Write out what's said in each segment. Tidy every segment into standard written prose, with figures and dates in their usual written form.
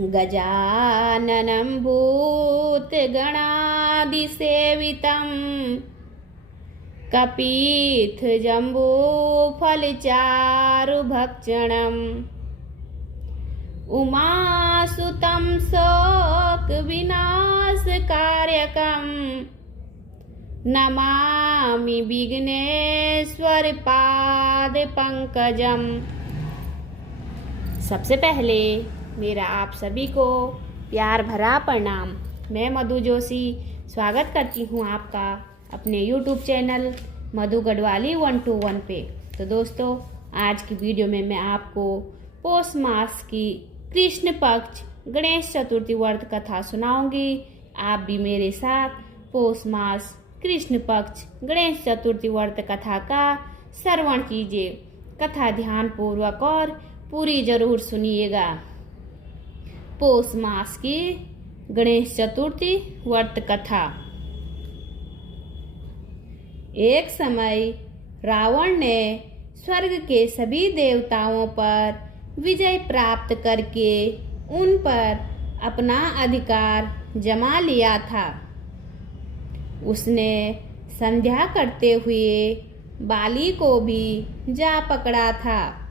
गजाननं भूतगणादिसेवितं कपित्थजम्बूफलचारुभक्षणम् उमासुतं शोकविनाशकारकं नमामि विघ्नेश्वरपादपङ्कजम्। सबसे पहले मेरा आप सभी को प्यार भरा प्रणाम। मैं मधु जोशी स्वागत करती हूँ आपका अपने YouTube चैनल मधु गढ़वाली 121 पे। तो दोस्तों, आज की वीडियो में मैं आपको पौष मास की कृष्ण पक्ष गणेश चतुर्थी व्रत कथा सुनाऊंगी। आप भी मेरे साथ पौष मास कृष्ण पक्ष गणेश चतुर्थी व्रत कथा का श्रवण कीजिए। कथा ध्यान पूर्वक और पूरी जरूर सुनिएगा। पौष मास की गणेश चतुर्थी व्रत कथा। एक समय रावण ने स्वर्ग के सभी देवताओं पर विजय प्राप्त करके उन पर अपना अधिकार जमा लिया था। उसने संध्या करते हुए बाली को भी जा पकड़ा था।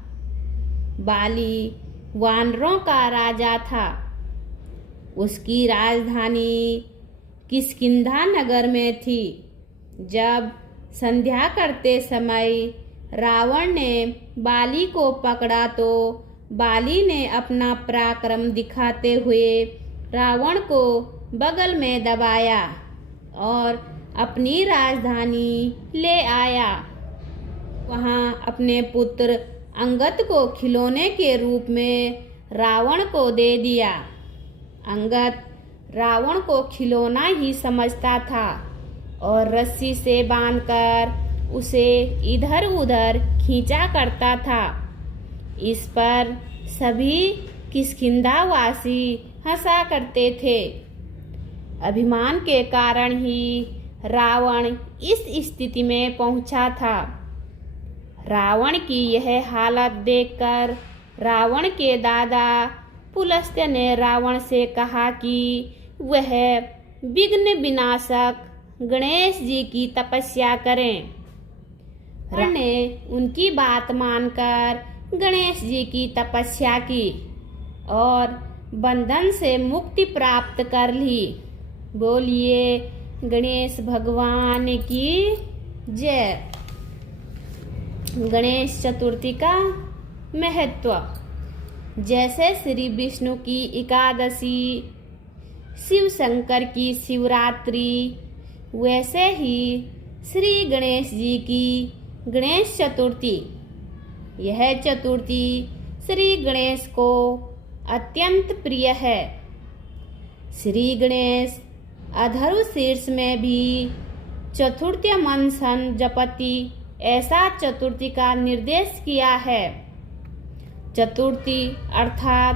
बाली वानरों का राजा था। उसकी राजधानी किष्किंधा नगर में थी। जब संध्या करते समय रावण ने बाली को पकड़ा तो बाली ने अपना पराक्रम दिखाते हुए रावण को बगल में दबाया और अपनी राजधानी ले आया। वहां अपने पुत्र अंगद को खिलौने के रूप में रावण को दे दिया। अंगद रावण को खिलौना ही समझता था और रस्सी से बांधकर उसे इधर उधर खींचा करता था। इस पर सभी किष्किंधावासी हंसा करते थे। अभिमान के कारण ही रावण इस स्थिति में पहुंचा था। रावण की यह हालत देखकर रावण के दादा पुलस्त्य ने रावण से कहा कि वह विघ्न विनाशक गणेश जी की तपस्या करें। रावण ने उनकी बात मानकर गणेश जी की तपस्या की और बंधन से मुक्ति प्राप्त कर ली। बोलिए गणेश भगवान की जय। गणेश चतुर्थी का महत्व। जैसे श्री विष्णु की एकादशी, शिव शंकर की शिवरात्रि, वैसे ही श्री गणेश जी की गणेश चतुर्थी। यह चतुर्थी श्री गणेश को अत्यंत प्रिय है। श्री गणेश अधर्व शीर्ष में भी चतुर्थी मनसन जपति ऐसा चतुर्थी का निर्देश किया है। चतुर्थी अर्थात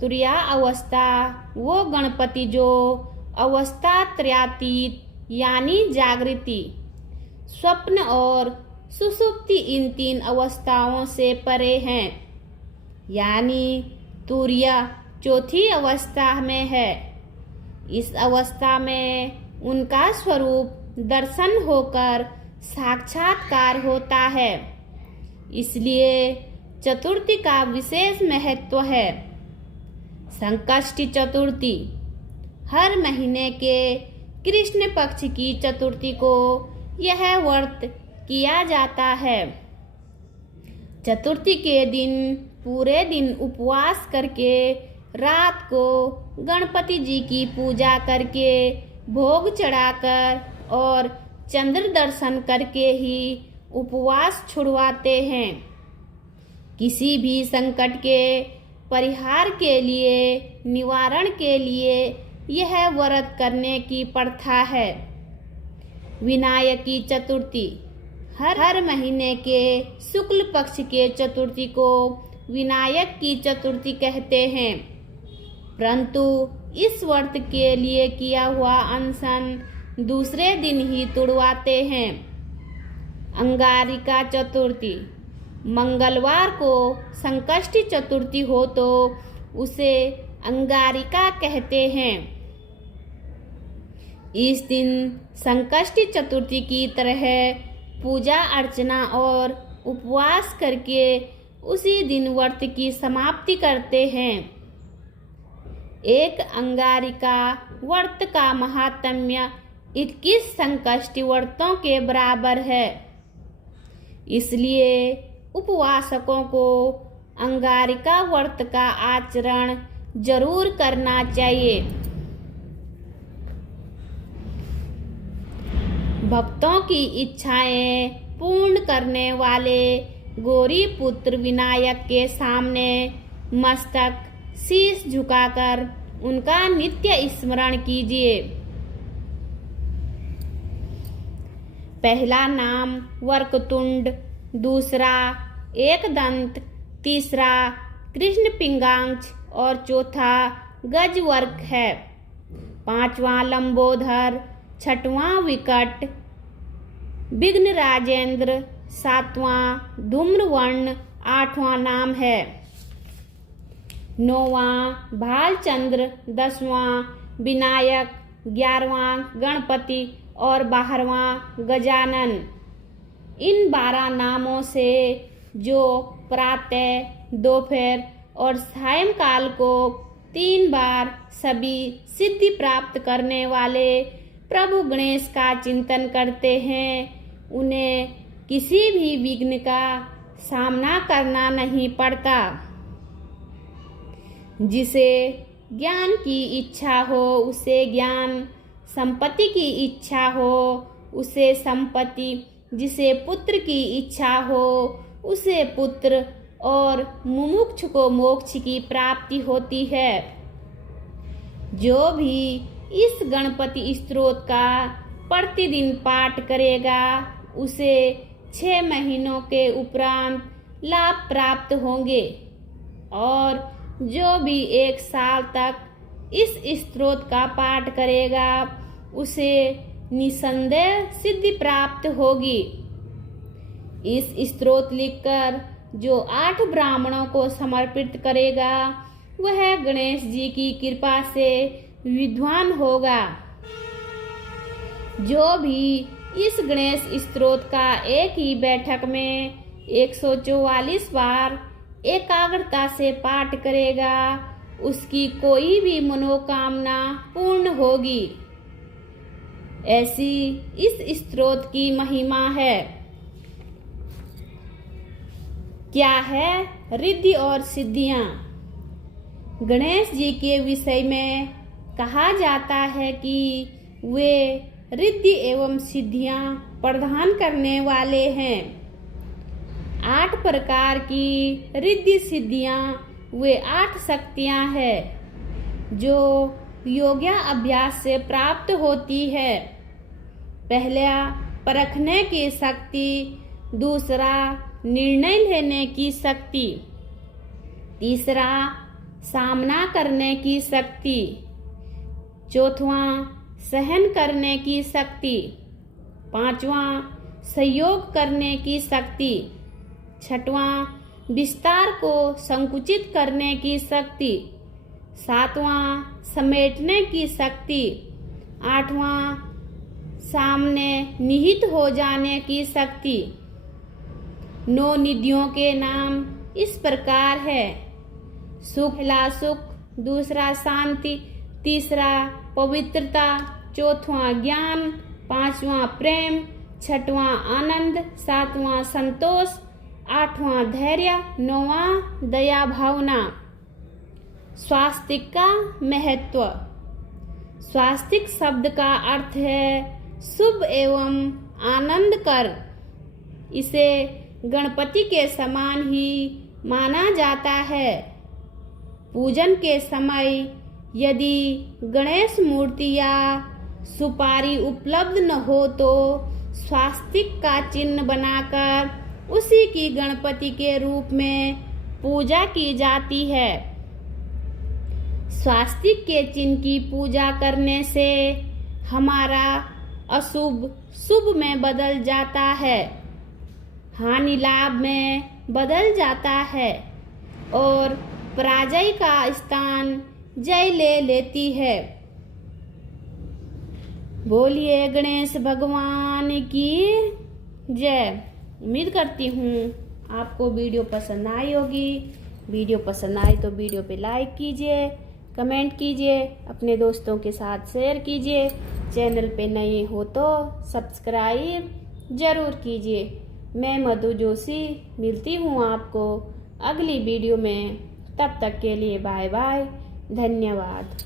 तुरीया अवस्था वो गणपति जो अवस्था त्रयातीत यानी जागृति, स्वप्न और सुषुप्ति इन तीन अवस्थाओं से परे हैं। यानी तुरीया चौथी अवस्था में है। इस अवस्था में उनका स्वरूप दर्शन होकर साक्षात्कार होता है। इसलिए चतुर्थी का विशेष महत्व है। संकष्टी चतुर्थी। हर महीने के कृष्ण पक्ष की चतुर्थी को यह व्रत किया जाता है। चतुर्थी के दिन पूरे दिन उपवास करके रात को गणपति जी की पूजा करके भोग चढ़ाकर और चंद्र दर्शन करके ही उपवास छुड़वाते हैं। किसी भी संकट के परिहार के लिए, निवारण के लिए यह व्रत करने की प्रथा है। विनायकी चतुर्थी। हर महीने के शुक्ल पक्ष के चतुर्थी को विनायक की चतुर्थी कहते हैं। परंतु इस व्रत के लिए किया हुआ अनशन दूसरे दिन ही तुड़वाते हैं। अंगारिका चतुर्थी। मंगलवार को संकष्टी चतुर्थी हो तो उसे अंगारिका कहते हैं। इस दिन संकष्टी चतुर्थी की तरह पूजा अर्चना और उपवास करके उसी दिन व्रत की समाप्ति करते हैं। एक अंगारिका व्रत का महात्म्य 21 संकष्टी व्रतों के बराबर है। इसलिए उपवासकों को अंगारिका व्रत का आचरण जरूर करना चाहिए। भक्तों की इच्छाएं पूर्ण करने वाले गौरी पुत्र विनायक के सामने मस्तक शीश झुकाकर उनका नित्य स्मरण कीजिए। पहला नाम वक्रतुंड, दूसरा एकदंत, तीसरा कृष्ण पिंगाक्ष और चौथा गजवर्क है। पांचवां लंबोदर, छठवां विकट विघ्न राजेंद्र, सातवां धूम्रवर्ण, आठवां नाम है। नौवां भालचंद्र, 10वां विनायक, 11वां गणपति और 12वां गजानन। इन 12 नामों से जो प्रातः, दोपहर और सायंकाल को 3 बार सभी सिद्धि प्राप्त करने वाले प्रभु गणेश का चिंतन करते हैं, उन्हें किसी भी विघ्न का सामना करना नहीं पड़ता। जिसे ज्ञान की इच्छा हो उसे ज्ञान, संपत्ति की इच्छा हो उसे संपत्ति, जिसे पुत्र की इच्छा हो उसे पुत्र और मुमुक्षु को मोक्ष की प्राप्ति होती है। जो भी इस गणपति स्तोत्र का प्रतिदिन पाठ करेगा उसे 6 महीनों के उपरांत लाभ प्राप्त होंगे और जो भी 1 साल तक इस स्तोत्र का पाठ करेगा उसे निसंदेह सिद्धि प्राप्त होगी। इस स्तोत्र लिखकर जो 8 ब्राह्मणों को समर्पित करेगा वह गणेश जी की कृपा से विद्वान होगा। जो भी इस गणेश स्तोत्र का एक ही बैठक में 144 बार एकाग्रता से पाठ करेगा उसकी कोई भी मनोकामना पूर्ण होगी। ऐसी इस स्तोत्र की महिमा है। क्या है रिद्धि और सिद्धियां? गणेश जी के विषय में कहा जाता है कि वे रिद्धि एवं सिद्धियां प्रदान करने वाले हैं। 8 प्रकार की रिद्धि सिद्धियां वे 8 शक्तियां हैं जो योग्य अभ्यास से प्राप्त होती है। पहला परखने की शक्ति, दूसरा निर्णय लेने की शक्ति, तीसरा सामना करने की शक्ति, चौथवां सहन करने की शक्ति, पांचवां सहयोग करने की शक्ति, छठवां विस्तार को संकुचित करने की शक्ति, सातवां समेटने की शक्ति, आठवां सामने निहित हो जाने की शक्ति। 9 निधियों के नाम इस प्रकार है। सुख, पहला सुख, दूसरा शांति, तीसरा पवित्रता, चौथवां ज्ञान, पांचवां प्रेम, छठवां आनंद, सातवां संतोष, आठवां धैर्य, 9वां दया भावना। स्वास्तिक का महत्व। स्वास्तिक शब्द का अर्थ है शुभ एवं आनंद कर। इसे गणपति के समान ही माना जाता है। पूजन के समय यदि गणेश मूर्ति या सुपारी उपलब्ध न हो तो स्वास्तिक का चिन्ह बनाकर उसी की गणपति के रूप में पूजा की जाती है। स्वास्तिक के चिन्ह की पूजा करने से हमारा अशुभ शुभ में बदल जाता है, हानि लाभ में बदल जाता है और पराजय का स्थान जय ले लेती है। बोलिए गणेश भगवान की जय। उम्मीद करती हूँ आपको वीडियो पसंद आई होगी। वीडियो पसंद आई तो वीडियो पे लाइक कीजिए, कमेंट कीजिए, अपने दोस्तों के साथ शेयर कीजिए। चैनल पे नए हो तो सब्सक्राइब ज़रूर कीजिए। मैं मधु जोशी मिलती हूँ आपको अगली वीडियो में। तब तक के लिए बाय बाय, धन्यवाद।